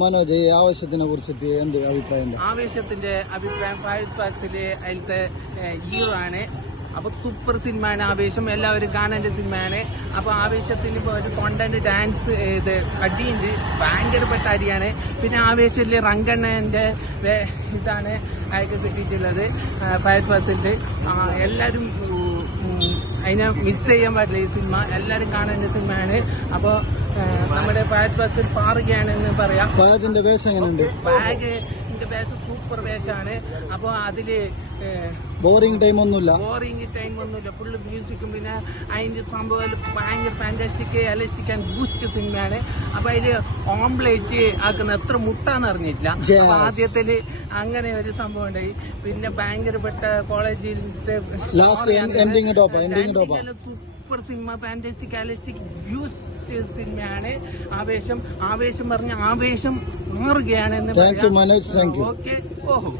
മനോജ് ഈ ആവേശത്തിനെ കുറിച്ചിട്ട് എന്ത് അഭിപ്രായം? ആവേശത്തിന്റെ അഭിപ്രായം ഫഹദ് ഫാസില് അതിലത്തെ ഹീറോ ആണ്. അപ്പൊ സൂപ്പർ സിനിമയാണ് ആവേശം, എല്ലാവരും കാണേണ്ട സിനിമയാണ്. അപ്പൊ ആവേശത്തിന് ഇപ്പൊ ഒരു കോണ്ടന്റ് ഡാൻസ് ഇത് അടിയുണ്ട്, ഭയങ്കരപ്പെട്ട അടിയാണ്. പിന്നെ ആവേശത്തില് റങ്കണ്ണന്റെ ഇതാണ് അയക്ക് കിട്ടിയിട്ടുള്ളത് ഫഹദ് ഫാസിലിന്റെ. എല്ലാരും അതിനെ മിസ് ചെയ്യാൻ പാടില്ല. ഈ സിനിമ എല്ലാരും കാണേണ്ട സിനിമയാണ്. അപ്പൊ നമ്മുടെ ഫഹദ് ഫാസിൽ പാറുകയാണെന്ന് പറയാം. ഫഹദിന്റെ വേഷം എങ്ങനെയുണ്ട്? ഫഹദിന്റെ വേഷം സൂപ്പർ വേഷമാണ്. അപ്പൊ അതില് ബോറിംഗ് ടൈം ഒന്നുമില്ല, ഫുള്ള് മ്യൂസിക്കും പിന്നെ അതിന്റെ സംഭവം ഭയങ്കര ഫാന്റാസ്റ്റിക് എലസ്റ്റിക് ആൻഡ് ബൂസ്റ്റ് സിനിമയാണ്. അപ്പൊ അതില് ഓംപ്ലേറ്റ് ആക്കുന്ന എത്ര മുട്ടാന്ന് അറിഞ്ഞിട്ടില്ല. അപ്പൊ ആദ്യത്തില് അങ്ങനെ ഒരു സംഭവം ഉണ്ടായി. പിന്നെ ഭയങ്കരപ്പെട്ട കോളേജിലത്തെ super cinema, fantastic elastic boost സിനിമയാണ് ആവേശം. ആവേശം പറഞ്ഞ ആവേശം മാറുകയാണെന്ന് പറയാം. Manoj, thank you. ഓക്കെ. ഓഹോ.